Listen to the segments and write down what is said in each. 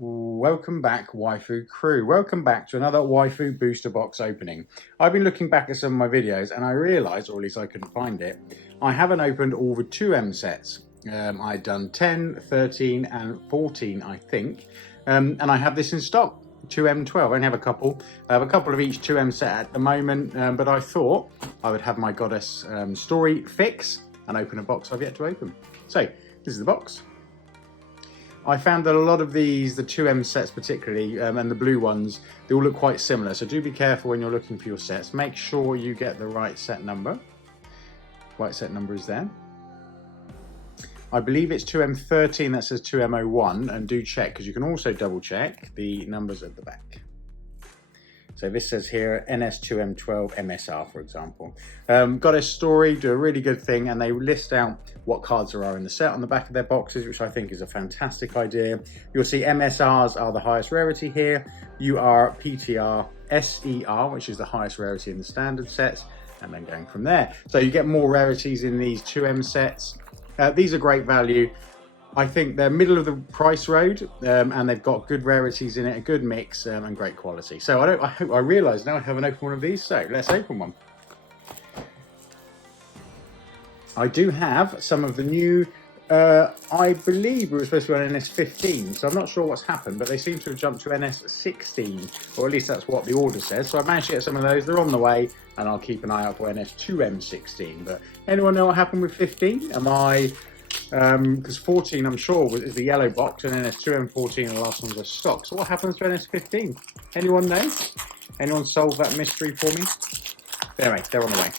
Welcome back, Waifu crew. Welcome back to another Waifu booster box opening. I've been looking back at some of my videos and I realised, or at least I couldn't find it, I haven't opened all the 2M sets. I'd done 10, 13 and 14, I think. And I have this in stock, 2M12. I only have a couple. I have a couple of each 2M set at the moment, but I thought I would have my Goddess Story fix and open a box I've yet to open. So, this is the box. I found that a lot of these, the 2M sets particularly, and the blue ones, they all look quite similar. So do be careful when you're looking for your sets. Make sure you get the right set number. Right set number is there. I believe it's 2M13 that says 2M01, and do check, because you can also double check the numbers at the back. So this says here NS-2M12 MSR, for example. Goddess Story do a really good thing, and they list out what cards there are in the set on the back of their boxes, which I think is a fantastic idea. You'll see MSRs are the highest rarity here. UR, PTR, SER, which is the highest rarity in the standard sets, and then going from there. So you get more rarities in these 2M sets. These are great value. I think they're middle of the price road, and they've got good rarities in it, a good mix, and great quality. So I realise now I haven't opened one of these, so let's open one. I do have some of the new, I believe we were supposed to be on NS15, so I'm not sure what's happened, but they seem to have jumped to NS16, or at least that's what the order says. So I managed to get some of those, they're on the way, and I'll keep an eye out for NS2M16. But anyone know what happened with 15? Am I... because 14 I'm sure is the yellow box, and NS2M14 the last ones are stock. So what happens to NS15? Anyone know? Anyone solve that mystery for me? Anyway, they're on the way.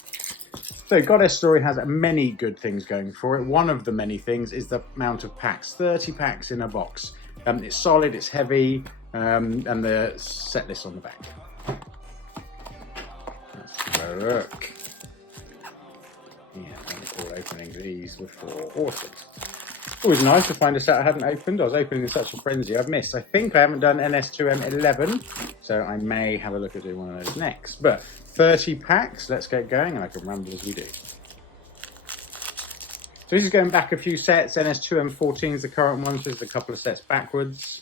So Goddess Story has many good things going for it. One of the many things is the amount of packs, 30 packs in a box. It's solid, it's heavy, and the set list on the back. Let's have a look. Yeah, opening these before. Awesome. Always nice to find a set I hadn't opened. I was opening in such a frenzy. I've missed. I think I haven't done NS2M11, so I may have a look at doing one of those next. But 30 packs, let's get going, and I can ramble as we do. So this is going back a few sets. NS2M14 is the current one, so there's a couple of sets backwards.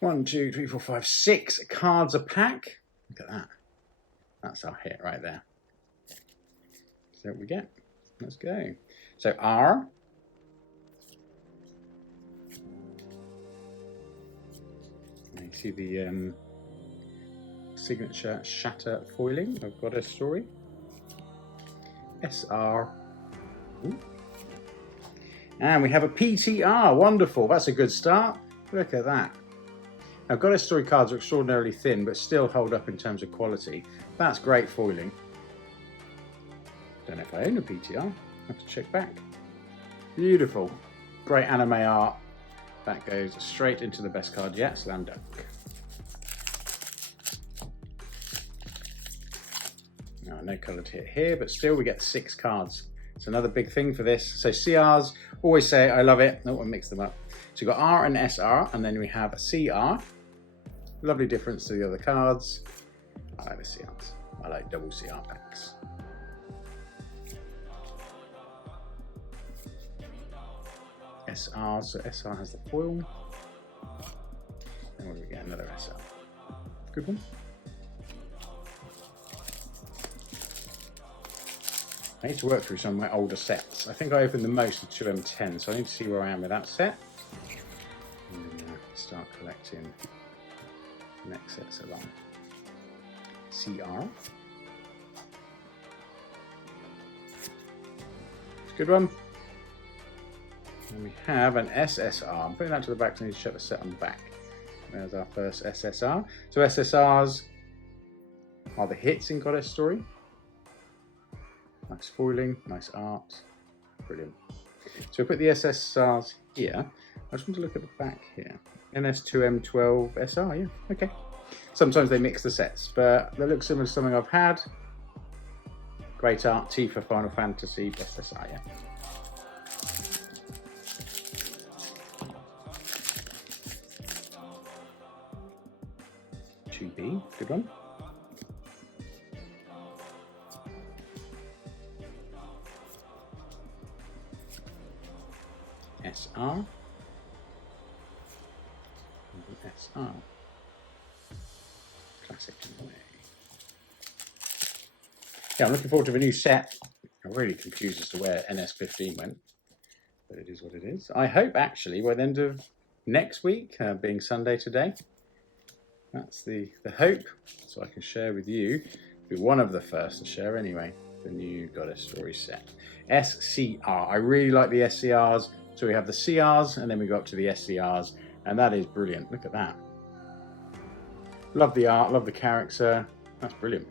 1, 2, 3, 4, 5, 6 cards a pack. Look at that. That's our hit right there. So what we get. Let's go. So R. You see the signature shatter foiling of Goddess Story. SR. Ooh. And we have a PTR. Wonderful. That's a good start. Look at that. Now, Goddess Story cards are extraordinarily thin, but still hold up in terms of quality. That's great foiling. Don't know if I own a PTR. I have to check back. Beautiful. Great anime art. That goes straight into the best card yet, Slam Dunk. Now, no coloured hit here, but still we get 6 cards. It's another big thing for this. So CRs, always say I love it. No, I'll mix them up. So you've got R and SR, and then we have a CR. Lovely difference to the other cards. I like the CRs. I like double CR packs. SR, so SR has the foil. And we get another SR. Good one. I need to work through some of my older sets. I think I opened the most of 2M10, so I need to see where I am with that set. And then start collecting the next sets along. CR. It's a good one. And we have an SSR. I'm putting that to the back, so I need to check the set on the back. There's our first SSR. So SSRs are the hits in Goddess Story. Nice foiling, nice art. Brilliant. So we put the SSRs here. I just want to look at the back here. NS2M12 SR, yeah, okay. Sometimes they mix the sets, but they look similar to something I've had. Great art, T for Final Fantasy, SSR, yeah. B, good one. SR. SR. Classic in a way. Yeah, I'm looking forward to the new set. I'm really confused as to where NS-15 went, but it is what it is. I hope actually by the end of next week, being Sunday today, that's the hope, so I can share with you, be one of the first to share anyway, the new Goddess Story set. SCR, I really like the SCRs, so we have the CRs and then we go up to the SCRs, and that is brilliant. Look at that. Love the art, love the character, that's brilliant.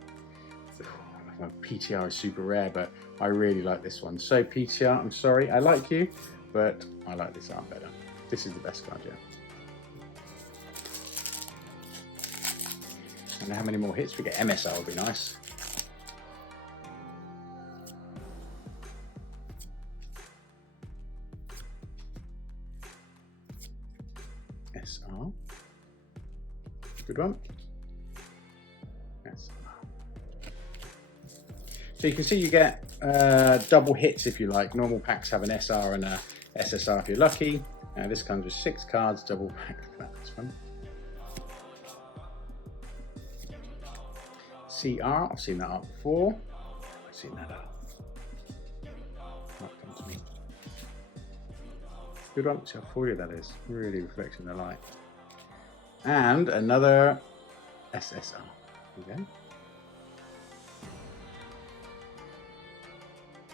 PTR is super rare, but I really like this one. So PTR, I'm sorry, I like you, but I like this art better. This is the best card yet. I don't know how many more hits we get. MSR would be nice. SR. Good one. SR. So you can see you get double hits if you like. Normal packs have an SR and a SSR if you're lucky. This comes with 6 cards, double pack. That's fun. CR, I've seen that art before. I've seen that art. Might come to me. Good one. See how foily that is. Really reflecting the light. And another SSR. There we go.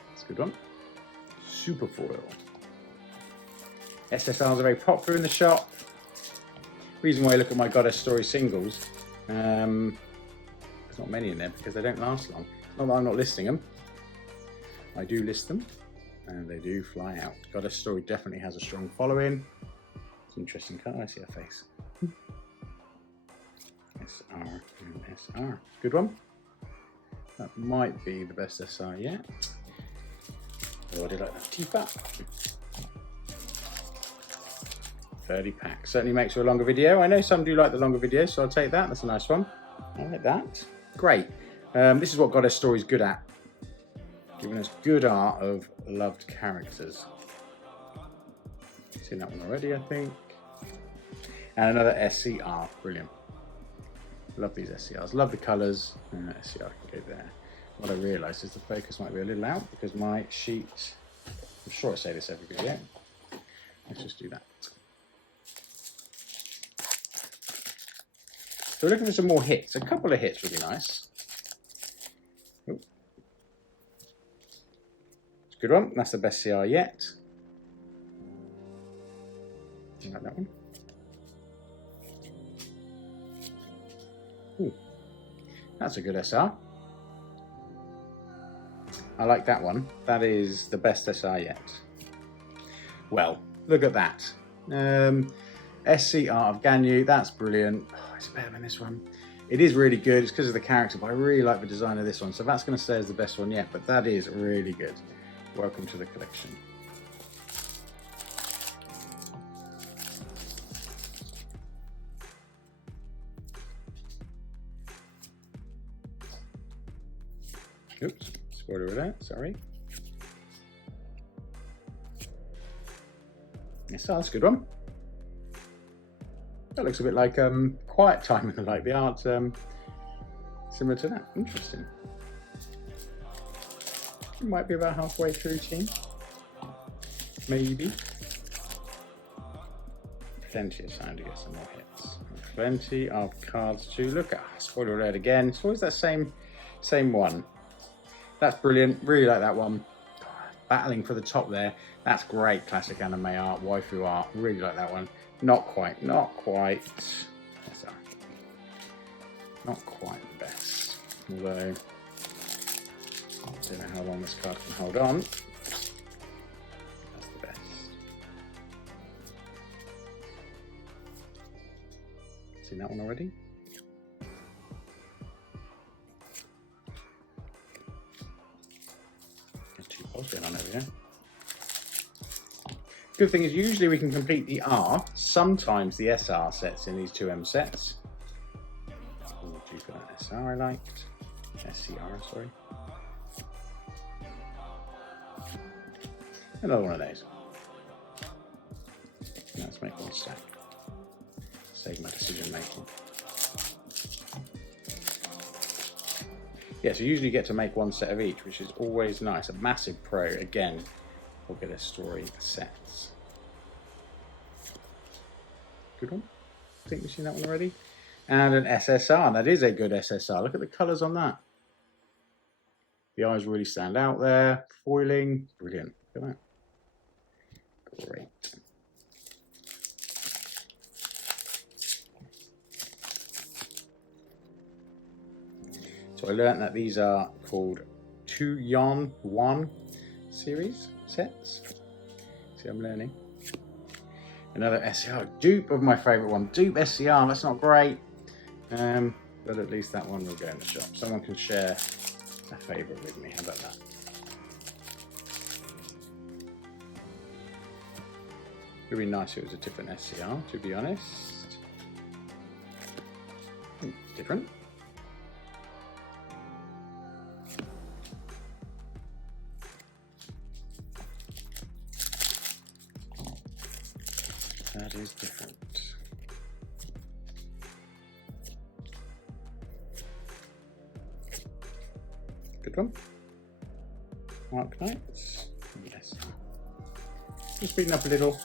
That's a good one. Super foil. SSRs are very popular in the shop. Reason why I look at my Goddess Story singles, there's not many in there because they don't last long. Not that I'm not listing them. I do list them, and they do fly out. Goddess Story definitely has a strong following. It's an interesting card. I see her face. SR and SR. Good one. That might be the best SR yet. Oh, I did like that teapot. 30 packs. Certainly makes for a longer video. I know some do like the longer videos, so I'll take that. That's a nice one. I like that. Great. This is what Goddess Story is good at. Giving us good art of loved characters. Seen that one already, I think. And another SCR. Brilliant. Love these SCRs. Love the colours. SCR can go there. What I realised is the focus might be a little out because my sheet, I'm sure I say this every video. Let's just do that. So we're looking for some more hits. A couple of hits would be nice. Ooh. It's a good one. That's the best CR yet. You like that one? Ooh. That's a good SR. I like that one. That is the best SR yet. Well, look at that. SC Art of Ganyu, that's brilliant. Oh, it's better than this one. It is really good. It's because of the character, but I really like the design of this one. So that's going to stay as the best one yet, but that is really good. Welcome to the collection. Oops, spoiler alert, sorry. Yes, that's a good one. That looks a bit like Quiet Time in the Light. The art similar to that. Interesting. It might be about halfway through, team. Maybe. Plenty of time to get some more hits. Plenty of cards to look at. Spoiler alert again. It's always that same one. That's brilliant. Really like that one. Battling for the top there. That's great classic anime art, waifu art. Really like that one. Not quite. Not quite. Sorry. Not quite the best. Although, I don't know how long this card can hold on. That's the best. Seen that one already? There's 2 poles going on over here. Good thing is usually we can complete the R, sometimes the SR sets in these 2M sets. Ooh, do for that SR I liked. SCR, sorry. Another one of those. Let's make one stack. Save my decision making. Yeah, so you usually get to make one set of each, which is always nice. A massive pro, again, for Goddess Story sets. Good one. I think we've seen that one already. And an SSR. That is a good SSR. Look at the colours on that. The eyes really stand out there. Foiling. Brilliant. Look at that. Great. So I learned that these are called Yuan series sets. See, I'm learning. Another SCR, dupe of my favourite one. Dupe SCR, that's not great. But at least that one will go in the shop. Someone can share a favourite with me. How about that? It would be nice if it was a different SCR, to be honest. Different. That is different. Good one. Mark Knights. Yes. Just speeding up a little.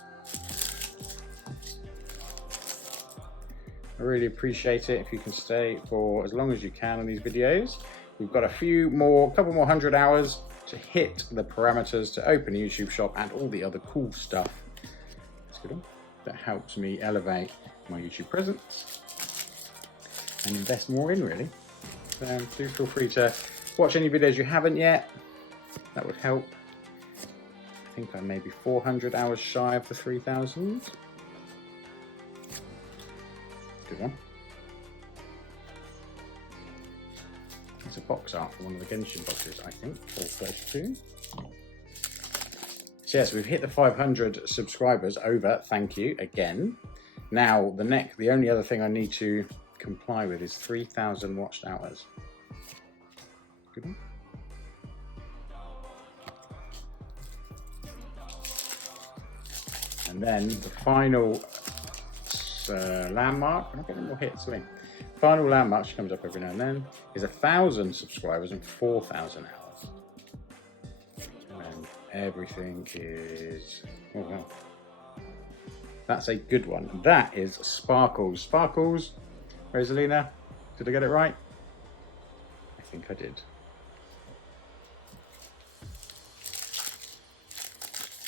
I really appreciate it if you can stay for as long as you can on these videos. We've got a couple more 100 hours to hit the parameters to open a YouTube shop and all the other cool stuff. That's a good one. That helps me elevate my YouTube presence and invest more in, really. So do feel free to watch any videos you haven't yet. That would help. I think I'm maybe 400 hours shy of the 3,000. Good one. It's a box art for one of the Genshin boxes, I think, or 32. So yes, we've hit the 500 subscribers over. Thank you again. Now the only other thing I need to comply with is 3,000 watched hours. Good one. And then the final landmark. I'm not getting more hits. Final landmark, which comes up every now and then, is 1,000 subscribers and 4,000 hours. Everything is, oh wow, that's a good one. That is Sparkles. Sparkles, Rosalina, did I get it right? I think I did.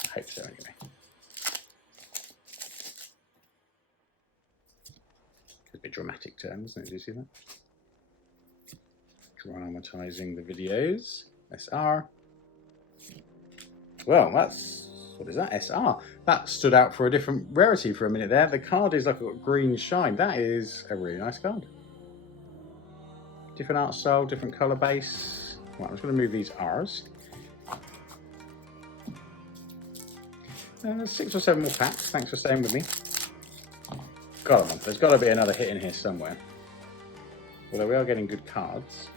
I hope so anyway. Could be dramatic term, isn't it? Do you see that? Dramatizing the videos. SR. Well, that's, what is that? SR. That stood out for a different rarity for a minute there. The card is like a green shine. That is a really nice card. Different art style, different colour base. Right, I'm just going to move these R's. 6 or 7 more packs. Thanks for staying with me. There's got to be another hit in here somewhere. Although we are getting good cards.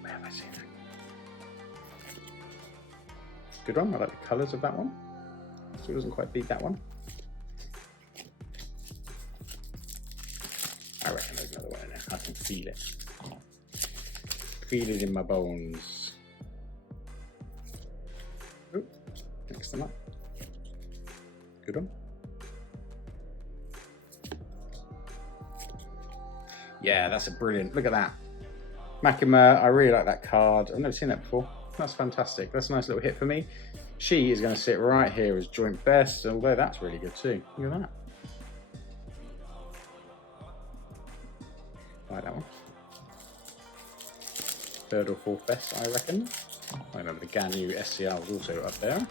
Where have I seen it? Good one. I like the colours of that one. So it doesn't quite beat that one. I reckon there's another one in there. I can feel it. Feel it in my bones. Ooh, mix them up. Good one. Yeah, that's a brilliant. Look at that. Makima, I really like that card. I've never seen that before. That's fantastic. That's a nice little hit for me. She is going to sit right here as joint best, although that's really good too. Look at that. I like that one. 3rd or 4th best, I reckon. I remember the Ganyu SCR was also up there.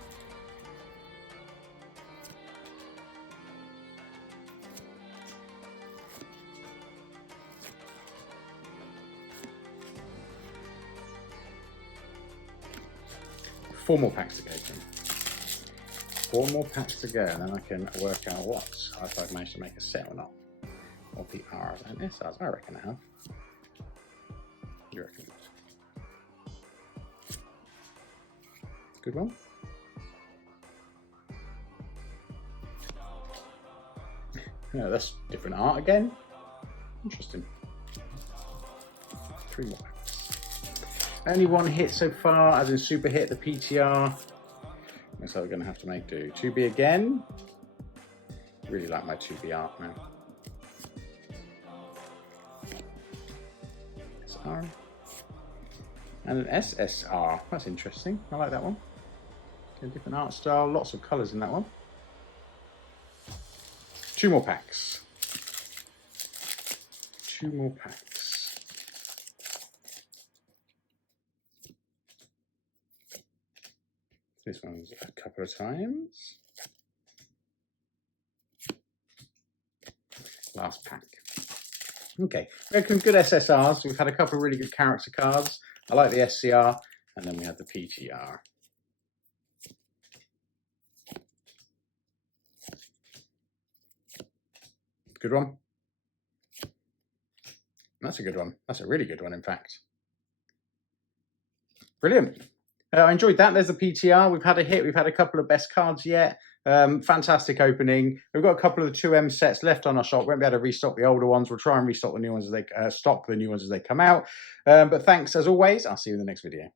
Four more packs to go, Tim. 4 more packs to go, and then I can work out if I've managed to make a set or not of the R's and SRs. I reckon I have. You reckon? Good one. Yeah, that's different art again. Interesting. 3 more packs. Only 1 hit so far, as in super hit, the PTR. Looks like we're going to have to make do. 2B again. Really like my 2B art now. SR. And an SSR. That's interesting. I like that one. A different art style. Lots of colours in that one. 2 more packs. 2 more packs. This one's a couple of times. Last pack. Okay, we had some good SSRs. We've had a couple of really good character cards. I like the SCR, and then we had the PTR. Good one. That's a good one. That's a really good one, in fact. Brilliant. I enjoyed that. There's the PTR. We've had a hit. We've had a couple of best cards yet. Fantastic opening. We've got a couple of the 2M sets left on our shop. We won't be able to restock the older ones. We'll try and restock the new ones as they come out. But thanks as always. I'll see you in the next video.